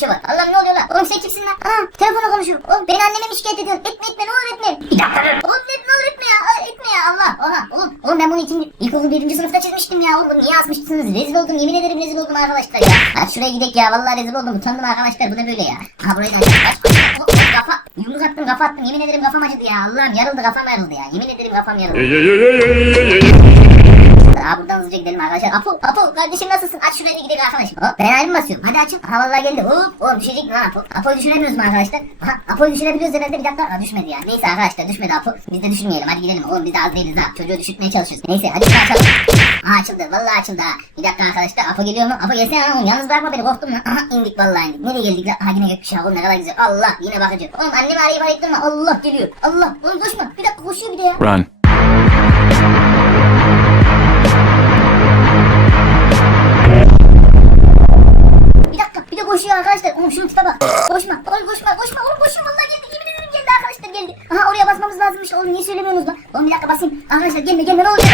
şey var. Allah'ım ne oluyor lan? Oğlum sen kimsin lan? Aa telefonla konuşuyorum. Oğlum beni anneme mi şikayet ediyorsun? Etme etme ne olur etme. Bir dakika dur. Oğlum ne, ne olur etme ya. Aa, etme ya Allah. Oha oğlum. Oğlum ben bunu ikinci, ilkokul birinci sınıfta çizmiştim ya. Oğlum niye asmışsınız? Rezil oldum. Yemin ederim rezil oldum arkadaşlar ya. Hadi şuraya gidelim ya. Vallahi rezil oldum. Utandım arkadaşlar. Bu ne böyle ya? Ha burayı da kafa. Yumruk attım kafa attım. Yemin ederim kafam acıdı ya. Allah'ım yarıldı kafam yarıldı ya. Yemin ederim kafam yarıldı. Aa buradan hızlıca gidelim arkadaşlar. Apo, Apo kardeşim nasılsın? Aç şuraya gidelim arkadaşım. Hop ben ayrım basıyorum. Hadi açın. Ha vallahi geldi. Hop oğlum düşecek lan Apo? Apo'yu düşüremiyoruz mu arkadaşlar? Aha Apo'yu düşürebiliyoruz herhalde bir dakika. Aa, düşmedi ya. Neyse arkadaşlar düşmedi Apo. Biz de düşürmeyelim. Hadi gidelim. Oğlum biz de az değiliz ha. Çocuğu düşürtmeye çalışıyoruz. Neyse hadi açalım. Aa açıldı. Vallahi açıldı ha. Bir dakika arkadaşlar. Apo geliyor mu? Apo gelsene lan oğlum. Yalnız bırakma beni. Korktum lan. Aha indik vallahi indik. Nereye geldik lan? Aha yine gökkuşağı. Oğlum ne kadar güzel. Allah yine bakıcı. Oğlum annemi arayıp arayıp. Allah geliyor. Allah. Oğlum koşma. Bir dakika koşuyor bir de ya. Run. Koşuyor arkadaşlar. Oğlum şunun tipe bak. Koşma. Oğlum koşma koşma. Oğlum koşuyor vallahi geldi. Yemin ederim geldi arkadaşlar geldi. Aha oraya basmamız lazımmış. Oğlum niye söylemiyorsunuz lan? Oğlum bir dakika basayım. Arkadaşlar gelme gelme ne oluyor?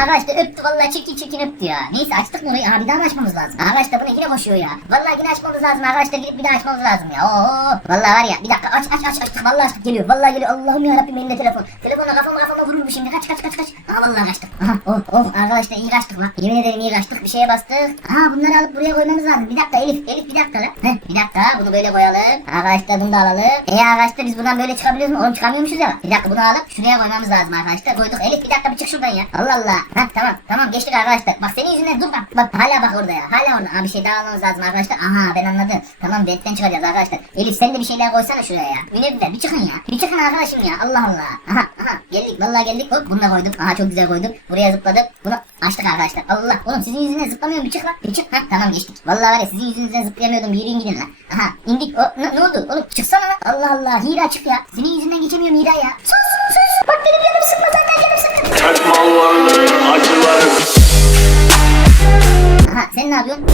Arkadaşlar öptü vallahi çirkin çirkin öptü ya. Neyse açtık mı orayı? Aha bir daha mı açmamız lazım? Arkadaşlar bunu yine koşuyor ya. Vallahi yine açmamız lazım arkadaşlar gidip bir daha açmamız lazım ya. Oo. Vallahi var ya bir dakika aç aç aç açtık. Vallahi açtık geliyor. Vallahi geliyor. Allah'ım ya Rabbim elinde telefon. Telefonla vurur bu şimdi. Kaç kaç kaç kaç. Aha vallahi kaçtık. Aha oh oh arkadaşlar iyi kaçtık lan. Yemin ederim iyi kaçtık. Bir şeye bastık. Aha bunları alıp buraya koymamız lazım. Bir dakika Elif. Elif bir dakika lan. Heh, bir dakika bunu böyle koyalım. Arkadaşlar bunu da alalım. E arkadaşlar biz buradan böyle çıkabiliyoruz mu? Oğlum çıkamıyormuşuz ya. Bir dakika bunu alıp şuraya koymamız lazım arkadaşlar. Koyduk. Elif bir dakika bir çık şuradan ya. Allah Allah. Heh tamam tamam geçtik arkadaşlar. Bak senin yüzünden dur bak. Bak hala bak orada ya. Hala orada. Aa, bir şey daha almamız lazım arkadaşlar. Aha ben anladım. Tamam ventten çıkacağız arkadaşlar. Elif sen de bir şeyler koysana şuraya ya. Münevver bir çıkın ya. Bir çıkın arkadaşım ya. Allah Allah. Aha aha geldik. Vallahi geldik. Hop bunu da koydum. Aha çok güzel koydum. Buraya zıpladık. Bunu açtık arkadaşlar. Allah. Oğlum sizin yüzünden zıplamıyorum. Bir çık lan. Bir çık. Heh tamam geçtik. Vallahi var ya sizin yüzünüzden zıplayamıyordum. Yürüyün gidin lan. Aha indik. O, ne, ne oldu? Oğlum çıksana lan. Allah Allah. Hira çık ya. Senin yüzünden geçemiyorum Hira ya. Sus sus. Bak benim canım sıkma zaten canım sıkma. Çakmalların acıları Aha sen ne yapıyorsun?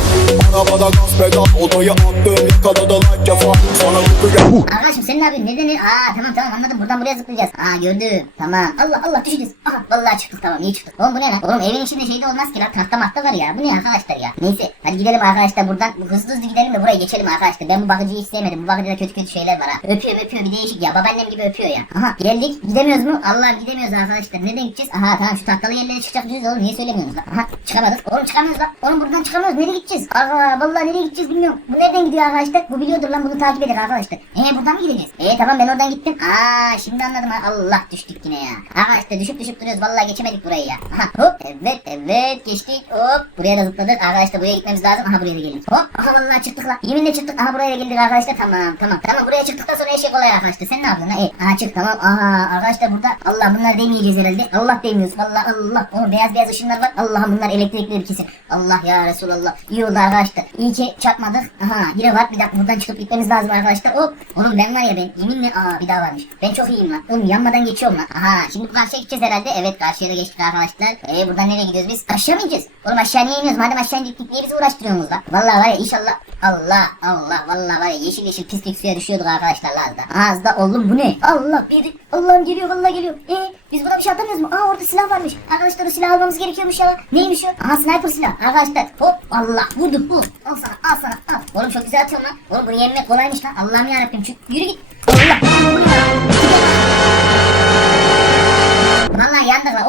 Arabada gaz pedal odayı attım yakaladılar kefa Sana uyku gel Arkadaşım sen ne yapıyorsun? Neden? Aa tamam tamam anladım. Buradan buraya zıplayacağız. Aa gördüm. Tamam. Allah Allah düşeceğiz. Aha vallahi çıktık tamam iyi çıktık. Oğlum bu ne lan? Oğlum evin içinde şey de olmaz ki lan. Tahta mahta var ya. Bu ne arkadaşlar ya? Neyse hadi gidelim arkadaşlar buradan. Hızlı hızlı gidelim de buraya geçelim arkadaşlar. Ben bu bakıcıyı hiç sevmedim. Bu bakıcıda kötü kötü şeyler var ha. Öpüyor öpüyor bir değişik ya. Babaannem gibi öpüyor ya. Aha geldik. Gidemiyoruz mu? Allah gidemiyoruz arkadaşlar. Nereden gideceğiz? Aha tamam şu tahtalı yerlere çıkacak diyoruz oğlum. Niye söylemiyorsunuz lan? Aha çıkamadık. Oğlum çıkamıyoruz lan. Oğlum buradan çıkamıyoruz. Nereye gideceğiz? Aha vallahi nereye gideceğiz bilmiyorum. Bu nereden gidiyor arkadaşlar? Bu biliyordur lan bunu takip eder arkadaşlar. Ee buradan mı gideceğiz? Ee tamam ben oradan gittim. Aa şimdi anladım. Allah düştük yine ya. Arkadaşlar düşüp düşüp duruyoruz. Vallahi geçemedik burayı ya. Aha hop evet evet geçtik hop. Buraya da zıpladık. Arkadaşlar buraya gitmemiz lazım. Aha buraya da gelin. Hop aha vallahi çıktık lan. Yeminle çıktık. Aha buraya geldik arkadaşlar. Tamam tamam. Tamam buraya çıktıktan sonra her şey kolay arkadaşlar. Sen ne yapıyorsun lan? Ee, aha çık tamam. Aha arkadaşlar burada. Allah bunlar değmeyeceğiz herhalde. Allah değmiyoruz. Allah Allah. Oğlum beyaz beyaz ışınlar var. Allah'ım bunlar elektrikli kesin. Allah ya Resulallah. İyi oldu arkadaşlar. İyi ki çarpmadık. Aha yine var. Bir dakika buradan çıkıp gitmemiz lazım arkadaşlar. Hop. Oğlum ben var ya ben yeminle aa bir daha varmış. Ben çok iyiyim lan. Oğlum yanmadan geçiyorum lan. Aha şimdi bu karşıya gideceğiz herhalde. Evet karşıya da geçtik arkadaşlar. Ee buradan nereye gidiyoruz biz? Aşağı mı ineceğiz? Oğlum aşağı niye iniyoruz? Madem aşağı indik niye bizi uğraştırıyorsunuz lan? Vallahi var ya inşallah. Allah Allah vallahi var ya yeşil yeşil pislik suya düşüyorduk arkadaşlar lan az da. Oğlum bu ne? Allah biri. Allah'ım geliyor vallahi geliyor. Ee biz buna bir şey atamıyoruz mu? Aa orada silah varmış. Arkadaşlar o silah almamız gerekiyormuş ya. Neymiş o? Aha sniper silah. Arkadaşlar hop Allah vurdum bu. Al sana al sana al. Oğlum çok güzel atıyorsun lan. Oğlum bunu yenmek kolaymış lan. Allah'ım yarabbim çık. Yürü git. Allah.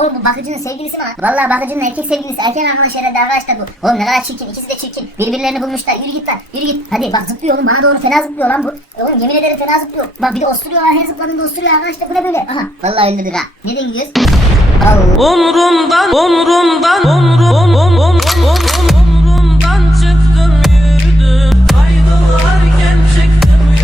Oğlum bu bakıcının sevgilisi mi lan? Vallahi bakıcının erkek sevgilisi. Erkek arkadaş herhalde arkadaşlar bu. Oğlum ne kadar çirkin. İkisi de çirkin. Birbirlerini bulmuşlar. Yürü git lan. Yürü git. Hadi bak zıplıyor oğlum. Bana doğru fena zıplıyor lan bu. Oğlum yemin ederim fena zıplıyor. Bak bir de osturuyor lan. Her zıpladığında osturuyor arkadaşlar. Bu ne böyle? Aha. Vallahi öldürdük ha. Nereden gidiyoruz? Allah. Umrumdan, umrumdan, umrum, um, um, um, um, um,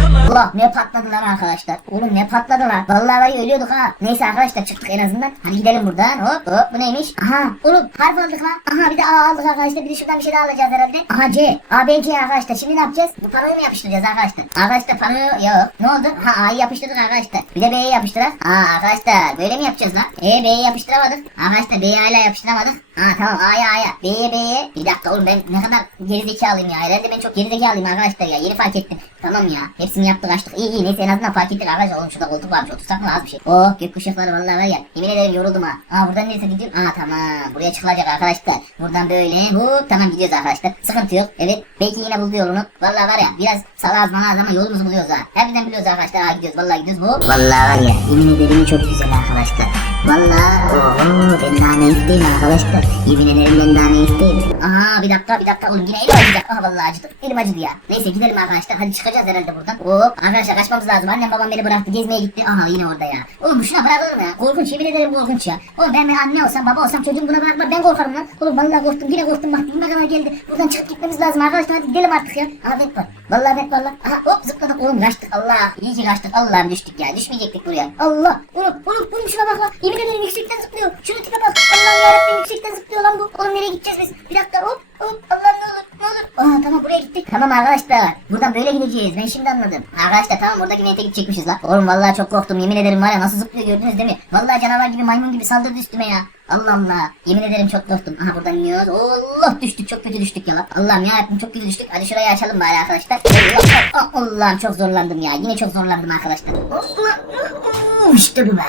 yola. Allah ne patladılar arkadaşlar. Oğlum ne patladılar. Vallahi var ya ölüyorduk ha. Neyse arkadaşlar çıktık en azından. Hadi gidelim buradan. Hop hop bu neymiş? Aha oğlum harf aldık ha. Aha bir de A aldık arkadaşlar. Bir de şuradan bir şey daha alacağız herhalde. Aha C. A B C arkadaşlar. Şimdi ne yapacağız? Bu panoyu mu yapıştıracağız arkadaşlar? Arkadaşlar panoyu yok. Ne oldu? Ha A'yı yapıştırdık arkadaşlar. Bir de B'yi yapıştırak. Aa arkadaşlar böyle mi yapacağız lan? E B'yi yapıştıramadık. Arkadaşlar B'yi hala yapıştıramadık. Ha tamam A'ya A'ya. B'ye B'ye. Bir dakika oğlum ben ne kadar gerizekalıyım ya. Herhalde ben çok gerizekalıyım arkadaşlar ya. Yeni fark ettim. Tamam ya. Hepsini yaptık kaçtık. İyi iyi neyse en azından fark ettik arkadaşlar. Oğlum şurada koltuk varmış otursak mı az bir şey. Oh gökkuşakları vallahi var ya. Yemin ederim yoruldum ha. Aa buradan neresi gidiyorum? Aa tamam. Buraya çıkılacak arkadaşlar. Buradan böyle hop tamam gidiyoruz arkadaşlar. Sıkıntı yok. Evet belki yine buldu yolunu. Vallahi var ya biraz salaz malaz ama yolumuzu buluyoruz ha. Harbiden biliyoruz arkadaşlar. Ha gidiyoruz vallahi gidiyoruz. Hop. Vallahi var ya yemin ederim çok güzel arkadaşlar. Vallahi oho ben daha ne isteyeyim arkadaşlar. Yemin ederim ben daha ne isteyeyim. Aha bir dakika bir dakika oğlum yine elim acıyacak. Aha vallahi acıdı. Elim acıdı ya. Neyse gidelim arkadaşlar. Hadi çıkacağız herhalde buradan. Hop arkadaşlar kaçmamız lazım. Annem babam beni bıraktı. Gezmeye gitti. Aha yine orada ya. Oğlum şuna bırakılır ya? Korkunç yemin ederim korkunç ya. Oğlum ben, ben anne olsam baba olsam çocuğum buna bırakmam. Ben korkarım lan. Oğlum vallahi korktum. Yine korktum bak. Dibime kadar geldi. Buradan çıkıp gitmemiz lazım arkadaşlar. Hadi gidelim artık ya. Aha bet var. Vallahi bet var. Aha hop zıpladık. Oğlum kaçtık. Allah. İyi kaçtık. Allah'ım düştük ya. Düşmeyecektik buraya. Allah. Oğlum oğlum oğlum şuna bak lan. Yemin ederim yüksekten zıplıyor. Şunu tipe bak. Allah'ım yarabbim yüksekten zıplıyor lan bu. Oğlum nereye gideceğiz biz? Bir dakika hop hop. Allah'ım ne olur ne olur. Aa tamam buraya gittik. Tamam arkadaşlar. Buradan böyle gideceğiz. Ben şimdi anladım. Arkadaşlar tamam oradaki vente gidecekmişiz lan. Oğlum vallahi çok korktum. Yemin ederim var ya nasıl zıplıyor gördünüz değil mi? Vallahi canavar gibi maymun gibi saldırdı üstüme ya. Allah Allah. Yemin ederim çok korktum. Aha buradan iniyoruz. Allah düştük çok kötü düştük ya lan. Allah'ım yarabbim çok kötü düştük. Hadi şurayı açalım bari arkadaşlar. Allah, Allah, Allah'ım çok zorlandım ya. Yine çok zorlandım arkadaşlar. Allah, İşte bu be.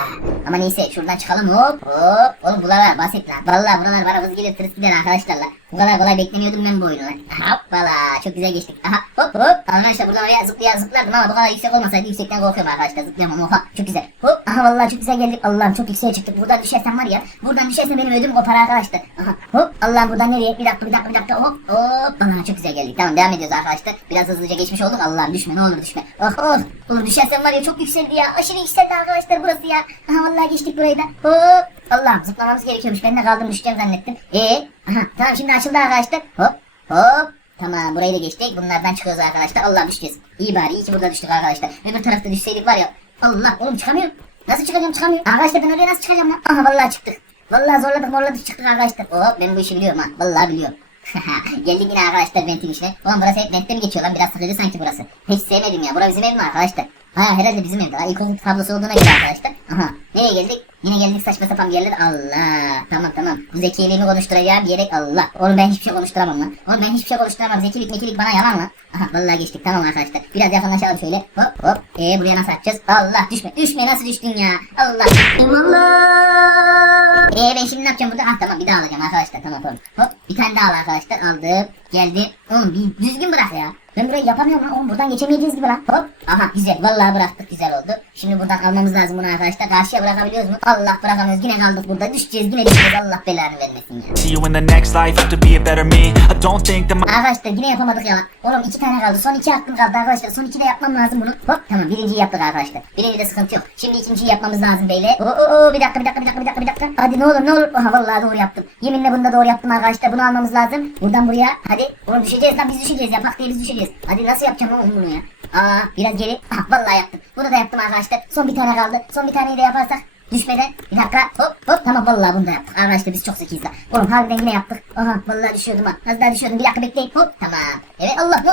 Ama neyse şuradan çıkalım hop hop. Oğlum buralar basit lan. Vallahi buralar bana hız gelir tırıs gider arkadaşlar lan. Bu kadar kolay beklemiyordum ben bu oyunu lan. Hoppala çok güzel geçtik. Aha hop hop. Arkadaşlar buradan oraya zıplaya zıplardım ama bu kadar yüksek olmasaydı yüksekten korkuyorum arkadaşlar. Zıplayamam oha çok güzel. Hop aha vallahi çok güzel geldik. Allah'ım çok yükseğe çıktık. Buradan düşersem var ya. Buradan düşersem benim ödüm kopar arkadaşlar. Aha hop Allah'ım buradan nereye? Bir dakika bir dakika bir dakika hop hop. Aha çok güzel geldik. Tamam devam ediyoruz arkadaşlar. Biraz hızlıca geçmiş olduk. Allah'ım düşme ne olur düşme. Oh oh. Oğlum düşersem var ya çok yükseldi ya. Aşırı yükseldi arkadaşlar burası ya. Aha vallahi geçtik burayı da. Hop. Allah'ım zıplamamız gerekiyormuş. Ben de kaldım düşeceğim zannettim. Ee, aha tamam şimdi açıldı arkadaşlar. Hop hop. Tamam burayı da geçtik. Bunlardan çıkıyoruz arkadaşlar. Allah düşeceğiz. İyi bari iyi ki burada düştük arkadaşlar. Öbür tarafta düşseydik var ya. Allah oğlum çıkamıyorum. Nasıl çıkacağım çıkamıyorum. Arkadaşlar ben oraya nasıl çıkacağım lan? Aha vallahi çıktık. Vallahi zorladık morladık çıktık arkadaşlar. Hop ben bu işi biliyorum ha. Vallahi biliyorum. Geldik yine arkadaşlar ventin içine. Ulan burası hep ventte mi geçiyor lan? Biraz sıkıcı sanki burası. Hiç sevmedim ya. Burası bizim ev mi arkadaşlar? Ha herhalde bizim evde. İlk tablosu olduğuna göre arkadaşlar. Aha. Nereye geldik? Yine geldik saçma sapan bir yerlere. Allah. Tamam tamam. Bu zekiliğimi konuşturacağım bir yere Allah. Oğlum ben hiçbir şey konuşturamam lan. Oğlum ben hiçbir şey konuşturamam. Zekilik mekilik bana yalan lan. Aha vallahi geçtik. Tamam arkadaşlar. Biraz yakınlaşalım şöyle. Hop hop. Ee buraya nasıl atacağız? Allah düşme. Düşme nasıl düştün ya? Allah. Allah. Ee ben şimdi ne yapacağım burada? Ah tamam bir daha alacağım arkadaşlar. Tamam tamam. Hop bir tane daha al arkadaşlar. Aldım. Geldi. Oğlum bir düzgün bırak ya. Ben burayı yapamıyorum lan. Oğlum buradan geçemeyeceğiz gibi lan. Hop. Aha güzel. Vallahi bıraktık. Güzel oldu. Şimdi buradan almamız lazım bunu arkadaşlar. Karşıya bırakabiliyoruz mu? Allah bırakamıyoruz. Yine kaldık burada. Düşeceğiz. Yine düşeceğiz. Allah belanı vermesin ya. See you in the next life, have to be a better me. I don't think that my Arkadaşlar yine yapamadık ya. Oğlum iki tane kaldı. Son iki hakkım kaldı arkadaşlar. Son iki de yapmam lazım bunu. Hop tamam birinciyi yaptık arkadaşlar. Birinci de sıkıntı yok. Şimdi ikinciyi yapmamız lazım beyler. Oo, oo, bir dakika bir dakika bir dakika bir dakika bir dakika. Hadi ne olur ne olur. Aha vallahi doğru yaptım. Yeminle bunu da doğru yaptım arkadaşlar. Bunu almamız lazım. Buradan buraya. Hadi. Oğlum düşeceğiz lan biz düşeceğiz ya. Bak diye biz düşeceğiz. Hadi nasıl yapacağım oğlum bunu ya? Aa biraz geri. Aha vallahi yaptım. Bunu da yaptım arkadaşlar. Son bir tane kaldı. Son bir taneyi de yaparsak Düşmeden bir dakika. Hop hop. Tamam vallahi bunu da yaptık. Arkadaşlar biz çok zekiyiz lan. Oğlum harbiden yine yaptık. Aha vallahi düşüyordum ha. Az daha düşüyordum. Bir dakika bekleyin. Hop tamam. Evet Allah ne?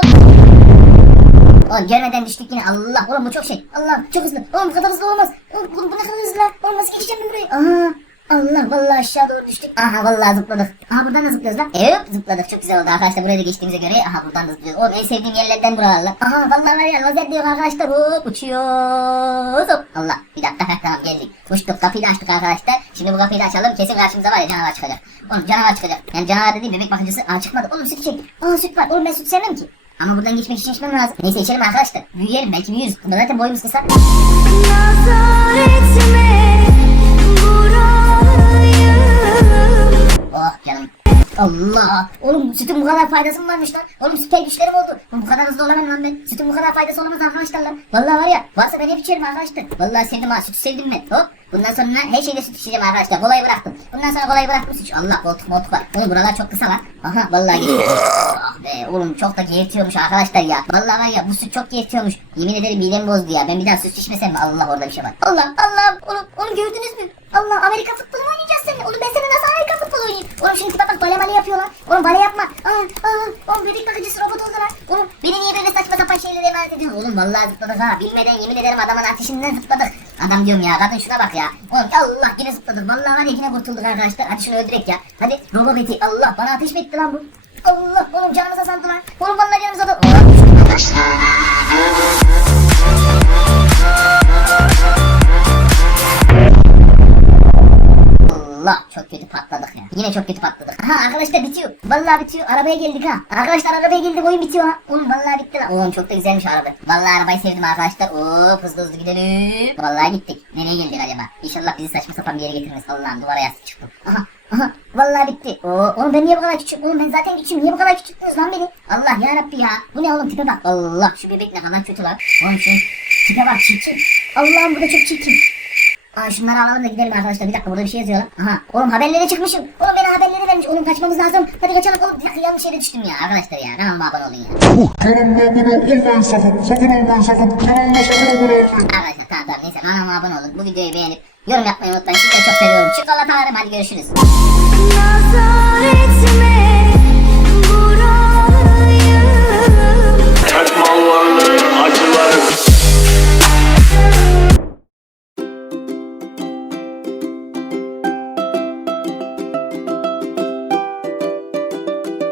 Oğlum görmeden düştük yine. Allah oğlum bu çok şey. Allah çok hızlı. Oğlum bu kadar hızlı olmaz. Oğlum bu, bu ne kadar hızlı lan? Oğlum nasıl geçeceğim ben burayı? Aha Allah vallahi aşağı doğru düştük. Aha vallahi zıpladık. Aha buradan da zıplıyoruz lan. Evet zıpladık. Çok güzel oldu arkadaşlar. Buraya da geçtiğimize göre aha buradan da zıplıyoruz. Oğlum en sevdiğim yerlerden buralar. Aha vallahi var ya lazer diyor arkadaşlar. Hop uçuyoruz. Hop. Allah. Bir dakika tamam geldik. Uçtuk kapıyı da açtık arkadaşlar. Şimdi bu kapıyı da açalım. Kesin karşımıza var ya canavar çıkacak. Oğlum canavar çıkacak. Yani canavar dediğim bebek bakıcısı. Aa çıkmadı. Oğlum süt çek. Aa süt var. Oğlum ben süt sevmem ki. Ama buradan geçmek için içmem lazım. Neyse içelim arkadaşlar. Büyüyelim belki büyürüz. Zaten boyumuz kısa. Allah. Oğlum sütün bu kadar faydası mı varmış lan? Oğlum süper güçlerim oldu. Oğlum bu kadar hızlı olamam lan ben. Sütün bu kadar faydası olamaz arkadaşlar lan. Vallahi var ya. Varsa ben hep içerim arkadaşlar. Vallahi sevdim ha. Sütü sevdim ben. Hop. Bundan sonra her şeyde süt içeceğim arkadaşlar. Kolayı bıraktım. Bundan sonra kolayı bıraktım süt. Allah koltuk moltuk var. Oğlum buralar çok kısa lan. Aha vallahi geçti. ah be oğlum çok da geğirtiyormuş arkadaşlar ya. Vallahi var ya bu süt çok geğirtiyormuş. Yemin ederim midemi bozdu ya. Ben bir daha süt içmesem mi? Allah orada bir şey var. Allah Allah. Oğlum, oğlum gördünüz mü? Allah Amerika futbolu oynayacağız seninle? Oğlum ben seninle oynayayım? Oğlum şimdi tipe bak bale male yapıyorlar. Oğlum bale yapma. Aa, aa, oğlum bebek bakıcısı robot oldular. Oğlum beni niye böyle saçma sapan şeylere emanet ediyorsun? Oğlum vallahi zıpladık ha. Bilmeden yemin ederim adamın ateşinden zıpladık. Adam diyorum ya kadın şuna bak ya. Oğlum Allah yine zıpladık. Vallahi var ya yine kurtulduk arkadaşlar. Hadi şunu öldürek ya. Hadi robot eti. Allah bana ateş mi etti lan bu? Allah oğlum canımıza saldılar. Oğlum vallahi canımıza da... Yine çok kötü patladık. Aha arkadaşlar bitiyor. Vallahi bitiyor. Arabaya geldik ha. Arkadaşlar arabaya geldik oyun bitiyor ha. Oğlum vallahi bitti lan. Oğlum çok da güzelmiş araba. Vallahi arabayı sevdim arkadaşlar. Oo hızlı hızlı gidelim. Vallahi gittik. Nereye geldik acaba? İnşallah bizi saçma sapan bir yere getirmez. Allah'ım duvara yastık çıktım. Aha aha. Vallahi bitti. Oo, oğlum ben niye bu kadar küçüğüm? Oğlum ben zaten küçüğüm. Niye bu kadar küçülttünüz lan beni? Allah ya Rabbi ya. Bu ne oğlum tipe bak. Allah şu bebek ne kadar kötü lan. Oğlum şu tipe bak çirkin. Allah'ım bu da çok çirkin. Aa şunları alalım da gidelim arkadaşlar. Bir dakika burada bir şey yazıyor lan. Aha oğlum haberlere çıkmışım. Oğlum beni haberlere vermiş. Oğlum kaçmamız lazım. Hadi kaçalım oğlum. Bir dakika yanlış yere düştüm ya arkadaşlar ya. Kanalıma abone olun ya. Kanalıma abone olmayın sakın. Sakın olmayın sakın. Kanalıma sakın abone olmayın. Arkadaşlar tamam tamam neyse kanalıma abone olun. Bu videoyu beğenip yorum yapmayı unutmayın. Sizi çok seviyorum. Çikolatalarım hadi görüşürüz. Nazar etme burayı. Çakmallarının acıları.